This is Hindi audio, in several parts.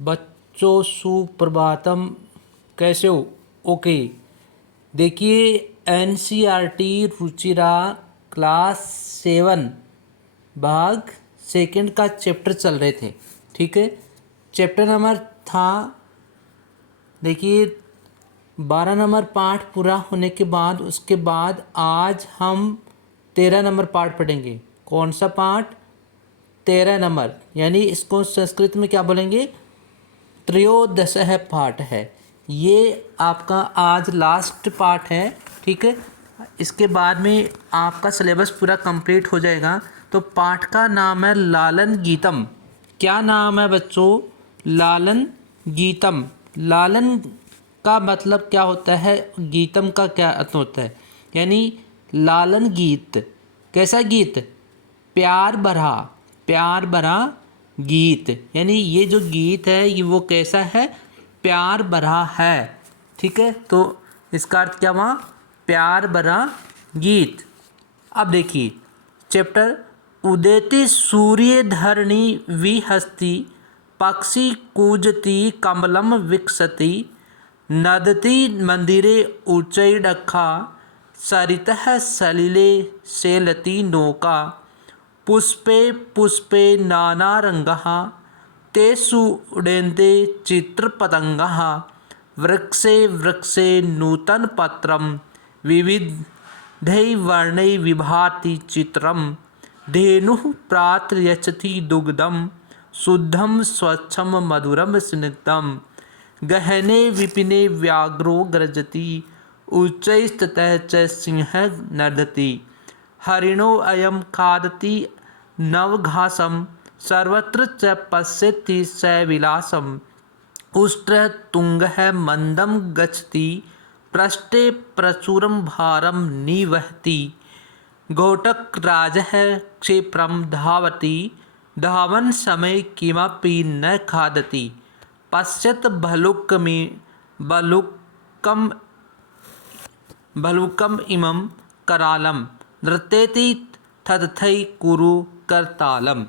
बच्चों सुप्रभातम, कैसे हो? ओके, देखिए एनसीईआरटी रुचिरा क्लास 7 भाग सेकंड का चैप्टर चल रहे थे। ठीक है, चैप्टर नंबर था, देखिए 12 नंबर पाठ पूरा होने के बाद उसके बाद आज हम 13 नंबर पाठ पढ़ेंगे। कौन सा पाठ? 13 नंबर, यानी इसको संस्कृत में क्या बोलेंगे? त्रयोदशः पाठ है। ये आपका आज लास्ट पार्ट है। ठीक है, इसके बाद में आपका सिलेबस पूरा कंप्लीट हो जाएगा। तो पाठ का नाम है लालन गीतम। क्या नाम है बच्चों? लालन गीतम। लालन का मतलब क्या होता है? गीतम का क्या अर्थ होता है? यानी लालन गीत। कैसा गीत? प्यार भरा, प्यार भरा गीत। यानी ये जो गीत है ये वो कैसा है? प्यार भरा है। ठीक है, तो इसका अर्थ क्या हुआ? प्यार भरा गीत। अब देखिए चैप्टर, उदेति सूर्य धरणी विहस्ति, पक्षी कूजति कमलम विकसति, नदति मंदिरे उच्चैडखा, सरितः सलिले सेलति नौका, पुष्पे पुष्पे नानारंगः, तेषु उड्यन्ते चित्रपतंगः, वृक्षे वृक्षे नूतनपत्रं, विविधैः वर्णैः विभाति चित्रं, धेनुः प्रातर्यच्छति दुग्धं, शुद्धं स्वच्छं मधुरं स्निग्धं, गहने विपिने व्याघ्रो गर्जति, उच्चैस्ततः च सिंहः नर्दति, हरिणो अयं खादति नवघासं, सर्वत्र च पश्यति शैविलासम्, उष्ट्रः तुङ्गः मन्दं गच्छति, पृष्ठे प्रचुरं भारं निवहति, घोटकराजः क्षिप्रं धावति, धावन् समये किमपि न खादति, पश्यत् भल्लुकम् इमं करालं, नृत्यति तथै कुरु करतालम।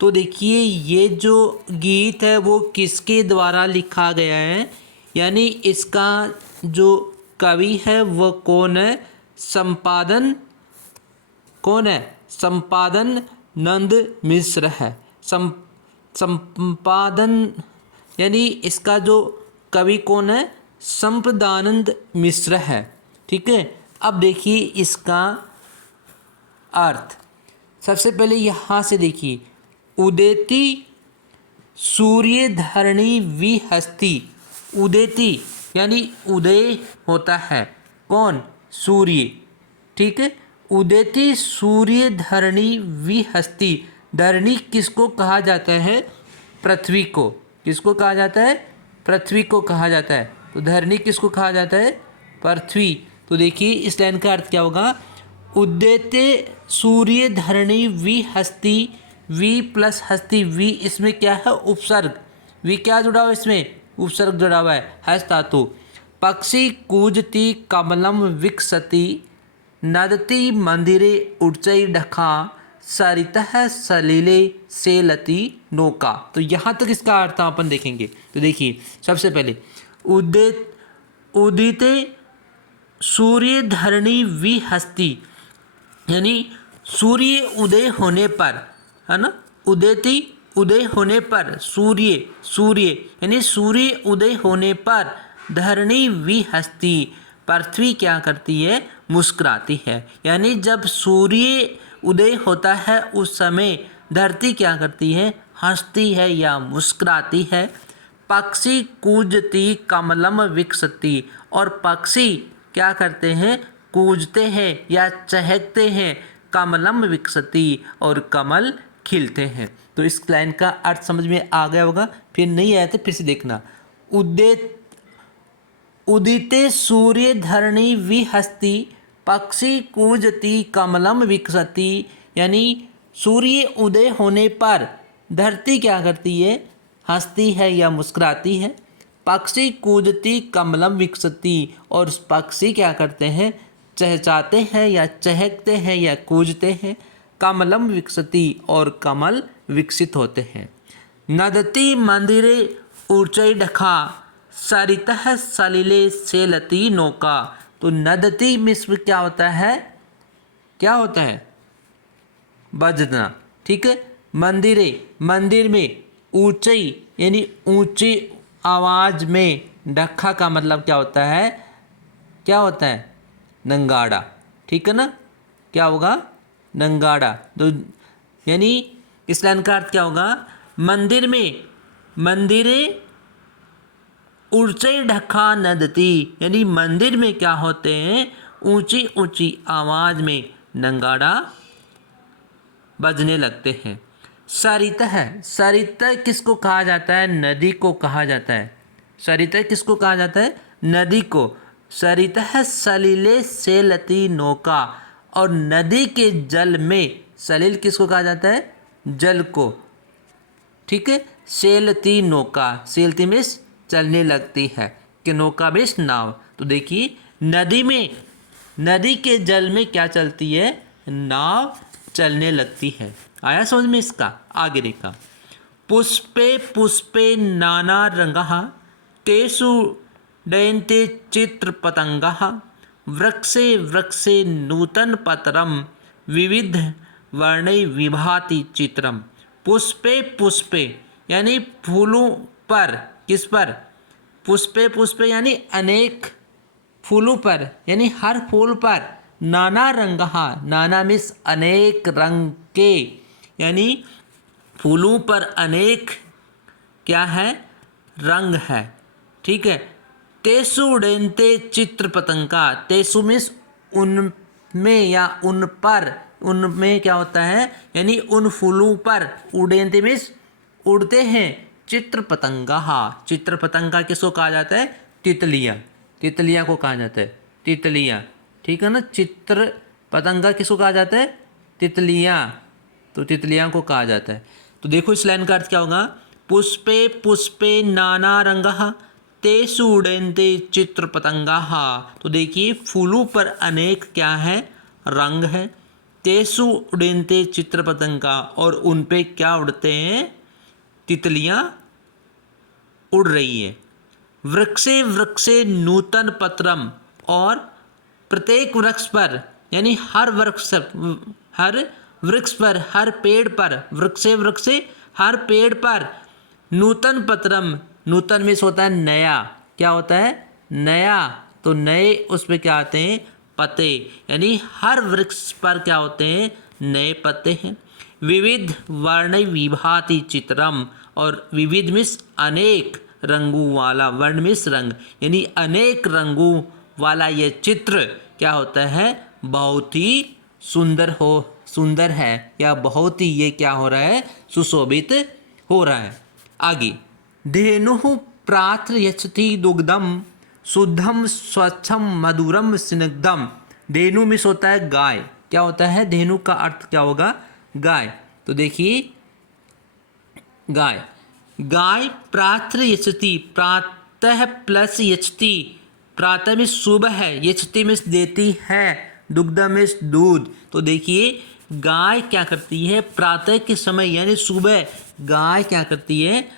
तो देखिए ये जो गीत है वो किसके द्वारा लिखा गया है? यानी इसका जो कवि है वो कौन है? संपादन कौन है? संपादन नंद मिश्र है। संपादन यानी इसका जो कवि कौन है? संपदानंद मिश्र है। ठीक है, अब देखिए इसका अर्थ। सबसे पहले यहाँ से देखिए, उदेति सूर्य धरणी विहस्ति। उदेति यानी उदय होता है। कौन? सूर्य। ठीक है, उदेति सूर्य धरणी विहस्ति। धरणी किसको कहा जाता है? पृथ्वी को। किसको कहा जाता है? पृथ्वी को कहा जाता है। तो धरणी किसको कहा जाता है? पृथ्वी। तो देखिए इस लाइन का अर्थ क्या होगा? उदेते सूर्य धरणी विहस्ति, वी प्लस हस्ति, वी इसमें क्या है? उपसर्ग। वी क्या जुड़ा हुआ है? इसमें उपसर्ग जुड़ा हुआ है, हस्त धातु। पक्षी कूजति कमलम विकसति, नदति मंदिरे उच्चैडखा, सरितः सलिले सेलति नौका। तो यहाँ तक इसका अर्थ अपन देखेंगे। तो देखिए सबसे पहले उदिते सूर्य धरणी विहस्ति, यानी सूर्य उदय होने पर, है ना? उदेति उदय होने पर, सूर्य सूर्य यानी सूर्य उदय होने पर, धरणी विहस्ति पृथ्वी क्या करती है? मुस्कुराती है। यानी जब सूर्य उदय होता है उस समय धरती क्या करती है? हंसती है या मुस्कुराती है। पक्षी कूजती कमलम विकसति, और पक्षी क्या करते हैं? कूजते हैं या चहकते हैं। कमलम विकसति, और कमल खिलते हैं। तो इस लाइन का अर्थ समझ में आ गया होगा। फिर नहीं आया तो फिर से देखना। उदिते सूर्य धरणी विहस्ति, पक्षी कूजति कमलम विकसति, यानी सूर्य उदय होने पर धरती क्या करती है? हंसती है या मुस्कुराती है। पक्षी कूजती कमलम विकसति, और पक्षी क्या करते हैं? चहचहाते हैं या चहकते हैं या कूजते हैं। कमलम विकसति, और कमल विकसित होते हैं। नदति मंदिरे ऊंचाई ढका सरितः सलिले सेलती नौका। तो नदती मिश्र क्या होता है, क्या होता है, बजना। ठीक है। मंदिरे, मंदिर में ऊंचाई यानी ऊंची आवाज में, ढक्का का मतलब क्या होता है, क्या होता है, नंगाड़ा। ठीक है ना, क्या होगा, नंगाड़ा। तो यानी इस लाइन का अर्थ क्या होगा, मंदिर में, मंदिरे ऊंचाई ढक्का नदती, यानी मंदिर में क्या होते हैं, ऊंची ऊंची आवाज में नंगाड़ा बजने लगते हैं। सरितः, सरितः किसको कहा जाता है, नदी को कहा जाता है। सरितः किसको कहा जाता है, नदी को। सरितः सलिले सेलती नौका, और नदी के जल में, सलिल किसको कहा जाता है, जल को। ठीक है। सेलती नौका, सेलती में चलने लगती है, कि नौका में नाव। तो देखिए नदी में, नदी के जल में क्या चलती है, नाव चलने लगती है। आया समझ में इसका, आगे देखा। पुष्पे पुष्पे नाना रंगः तेषु डयन्ते चित्र पतंगः वृक्षे वृक्षे नूतन पत्रम विविध वर्णै विभाति चित्रम। पुष्पे पुष्पे यानी फूलों पर, किस पर, पुष्पे पुष्पे यानी अनेक फूलों पर, यानी हर फूल पर, नाना रंगहा, नाना मिस अनेक रंग के, यानी फूलों पर अनेक क्या है, रंग है। ठीक है। तेसु उड़ेंते चित्र पतंगा, तेसु मिस उनमें या उन पर, उनमें क्या होता है, यानी उन फूलों पर, उड़ेंते मिस उड़ते हैं, चित्र पतंगा, चित्र पतंगा किसको कहा जाता है, तितलियाँ, तितलियाँ को कहा जाता है, तितलियाँ। ठीक है ना, चित्र पतंगा किसको कहा जाता है, तितलियाँ, तो तितलियाँ को कहा जाता है। तो देखो इस लाइन का अर्थ क्या होगा, पुष्पे पुष्पे नाना रंगः तेषु उड़न्ते चित्र पतंगाः। तो देखिए फूलों पर अनेक क्या है, रंग है। तेषु उड़न्ते चित्र पतंगा, और उन पे क्या उड़ते हैं, तितलियाँ उड़ रही है। वृक्षे वृक्षे नूतन पत्रम, और प्रत्येक वृक्ष पर, यानी हर वृक्ष, हर वृक्ष पर, हर पेड़ पर, वृक्षे वृक्षे हर पेड़ पर, नूतन पत्रम, नूतन में होता है नया, क्या होता है, नया, तो नए उस पर क्या आते हैं, पत्ते, यानी हर वृक्ष पर क्या होते हैं, नए पत्ते हैं। विविध वर्ण विभाति चित्रम, और विविध मिस अनेक रंगों वाला, वर्ण मिस रंग, यानी अनेक रंगों वाला ये चित्र क्या होता है, बहुत ही सुंदर है, या बहुत ही ये क्या हो रहा है, सुशोभित हो रहा है। आगे, धेनुः प्रार्थयति दुग्धम शुद्धम स्वच्छम मधुरम स्निग्धम। धेनु मिस होता है गाय, क्या होता है, धेनु का अर्थ क्या होगा, गाय। तो देखिए गाय, गाय प्रार्थयति, प्रातः प्लस यचति, प्रातः में सुबह है, यचति में देती है, दुग्ध में दूध। तो देखिए गाय क्या करती है, प्रातः के समय यानी सुबह गाय क्या करती है,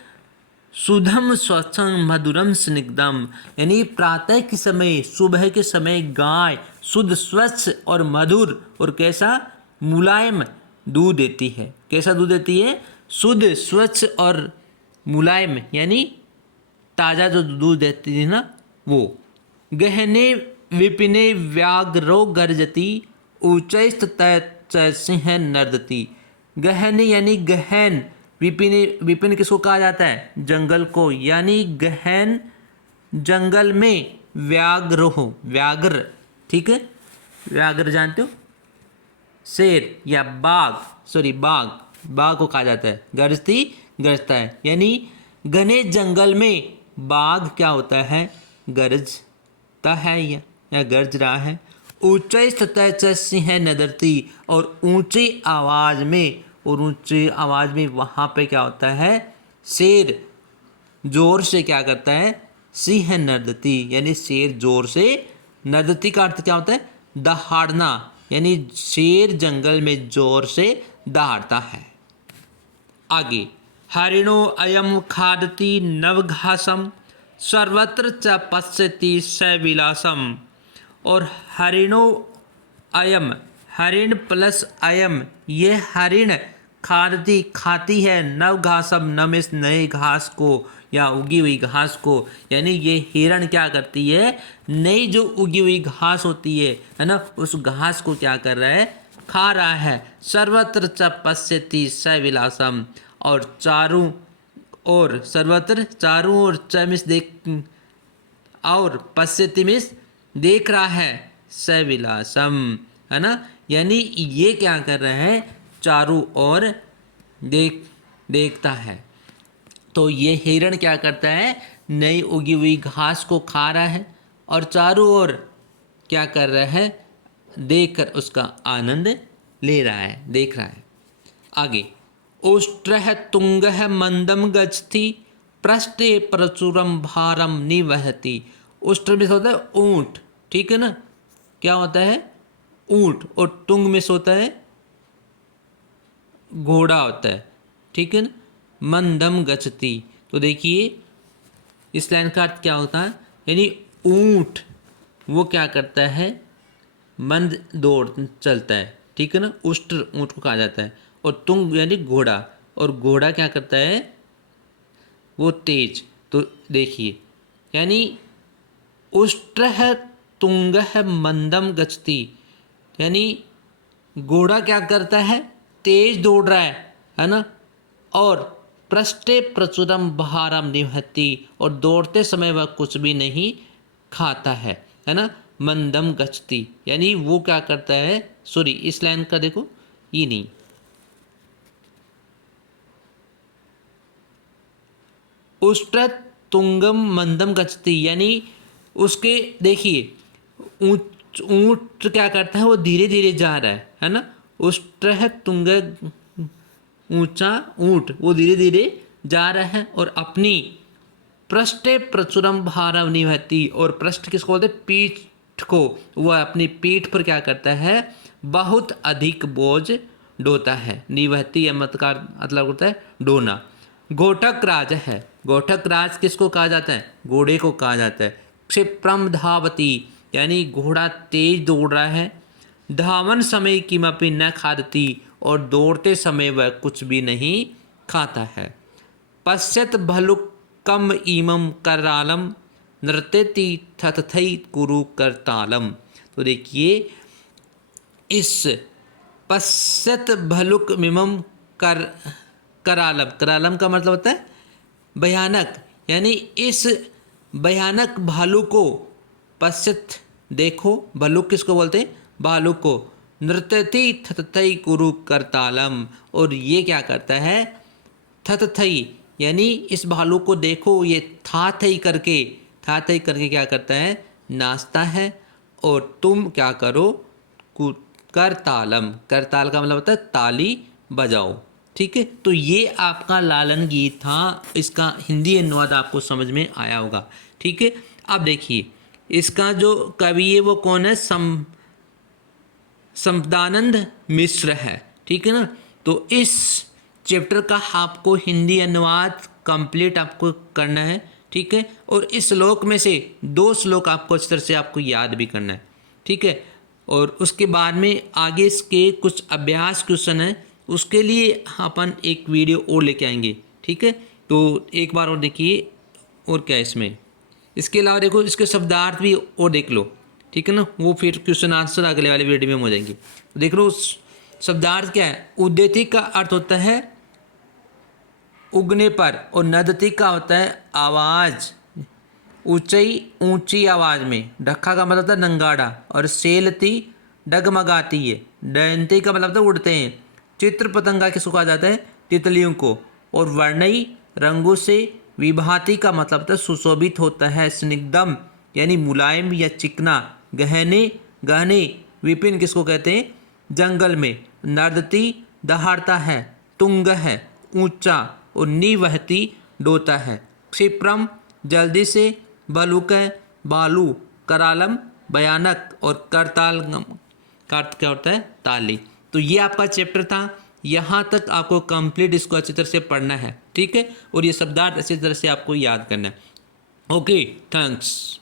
शुद्धम स्वच्छम मधुरम स्निग्धम, यानी प्रातः के समय, सुबह के समय गाय शुद्ध स्वच्छ और मधुर और कैसा, मुलायम दूध देती है। कैसा दूध देती है, शुद्ध स्वच्छ और मुलायम, यानी ताज़ा जो दूध देती है ना वो। गहने विपिने व्याघ्रो गर्जती ऊंचैस्ततः नर्दती। गहन यानी गहन, विपिन, विपिन किसको कहा जाता है, जंगल को, यानी गहन जंगल में व्याघ्र हो, व्याघ्र, ठीक है, व्याघ्र जानते हो, शेर या बाघ, सॉरी बाघ, बाघ को कहा जाता है, गरजता है, यानी घने जंगल में बाघ क्या होता है, गरजता है या गरज रहा है। ऊंचाई सतह सिंह नदरती, और ऊंची आवाज में, और ऊंची आवाज में वहाँ पे क्या होता है, शेर जोर से क्या करता है, सिंह नर्दती, यानी शेर जोर से, नर्दती का अर्थ क्या होता है, दहाड़ना, यानी शेर जंगल में जोर से दहाड़ता है। आगे, हरिणो अयम खादति नवघासम सर्वत्र च पश्यति सविलासम। और हरिणो अयम, हरिण प्लस अयम, ये हरिण खादती खाती है नवघासम, नव इस नए घास को या उगी हुई घास को, यानी ये हिरण क्या करती है, नई जो उगी हुई घास होती है ना, उस घास को क्या कर रहा है, खा रहा है। सर्वत्र च पश्यति सविलासम, और चारों और, सर्वत्र चारों ओर, च मिस देख, और पश्यति मिस देख रहा है, सविलासम, है ना, यानी ये क्या कर रहा है, चारों ओर देखता है। तो ये हिरण क्या करता है, नई उगी हुई घास को खा रहा है और चारों ओर क्या कर रहा है, देखकर उसका आनंद ले रहा है, देख रहा है। आगे, ओष्ट्रः तुंगः मंदम गच्छति पृष्ठे प्रचुरम भारम निवहति। ओष्ट्र में होता है ऊंट, ठीक है ना, क्या होता है, ऊंट, और तुंग में होता है घोड़ा होता है, ठीक है ना। मंदम गच्छति, तो देखिए इस लाइन का अर्थ क्या होता है, यानी ऊंट वो क्या करता है, मंद दौड़ चलता है, ठीक है ना, उष्ट्र ऊंट को कहा जाता है, और तुंग यानी घोड़ा, और घोड़ा क्या करता है, वो तेज। तो देखिए, यानी उष्ट्रः तुंगः मंदम गच्छति, यानी घोड़ा क्या करता है, तेज दौड़ रहा है ना, और पृष्ठे प्रचुरम भारम निवहति, और दौड़ते समय वह कुछ भी नहीं खाता है ना। मंदम गच्छति, यानी वो क्या करता है, सॉरी इस लाइन का देखो, ये नहीं, उष्ट्र तुंगम मंदम गच्छति, यानी उसके देखिए ऊंट क्या करता है, वो धीरे धीरे जा रहा है ना। उष्ट्र तुंग, ऊंचा ऊंट वो धीरे धीरे जा रहा है, और अपनी पृष्ठे प्रचुरम भारम निवहति, और पृष्ठ किसको बोलते हैं, पीठ को, वह अपनी पीठ पर क्या करता है, बहुत अधिक बोझ ढोता है। निवहति मतलब होता है ढोना। घोटक राज है, घोटक राज किसको कहा जाता है, घोड़े को कहा जाता है। क्षिप्रम धावती, यानी घोड़ा तेज दौड़ रहा है। धावन समय किमपि न खादती, और दौड़ते समय वह कुछ भी नहीं खाता है। पश्यत भलुकम इमं करालम नृत्यति तथै कुरु करतालम। तो देखिए इस पश्यत भलुक मिमम करालम, करालम का मतलब होता है भयानक, यानी इस भयानक भालू को, पश्यत देखो, भालू किसको बोलते हैं, भालू को, नृत्यति थतथई कुरु करतालम, और ये क्या करता है, थतथई, यानी इस भालू को देखो, ये था थई करके क्या करता है, नाचता है, और तुम क्या करो, करतालम, करताल का मतलब होता है ताली बजाओ, ठीक है। तो ये आपका लालन गीत था, इसका हिंदी अनुवाद आपको समझ में आया होगा, ठीक है। अब देखिए इसका जो कवि है वो कौन है, संपदानंद मिश्र है, ठीक है ना। तो इस चैप्टर का आपको हिंदी अनुवाद कंप्लीट आपको करना है, ठीक है, और इस श्लोक में से 2 श्लोक आपको इस तरह से आपको याद भी करना है, ठीक है। और उसके बाद में आगे इसके कुछ अभ्यास क्वेश्चन है, उसके लिए अपन एक वीडियो और लेके आएंगे, ठीक है। तो एक बार और देखिए, और क्या है इसमें, इसके अलावा देखो इसके शब्दार्थ भी और देख लो, ठीक है ना, वो फिर क्वेश्चन आंसर अगले वाले वीडियो में हो जाएंगे। तो देख लो शब्दार्थ क्या है, उद्यति का अर्थ होता है उगने पर, और नदति का होता है आवाज़, ऊंचाई ऊंची आवाज़ में। ढक्का का मतलब होता है नंगाड़ा, और सेलती डगमगाती है। डयंती का मतलब होता है उड़ते हैं। चित्र पतंगा किसको कहा जाता है, तितलियों को। और वर्णई रंगों से विभाति का मतलब होता है सुशोभित होता है। स्निग्धम यानी मुलायम या चिकना। गहने विपिन किसको कहते हैं, जंगल में। नर्दती दहाड़ता है। तुंग है ऊंचा, और निवहती डोता है। क्षिप्रम जल्दी से। बलुक है बालू। करालम भयानक, और करताल का अर्थ क्या होता है, ताली। तो ये आपका चैप्टर था। यहाँ तक आपको कंप्लीट इसको अच्छी तरह से पढ़ना है, ठीक है, और ये शब्दार्थ अच्छी तरह से आपको याद करना है। Okay, thanks.